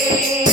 છે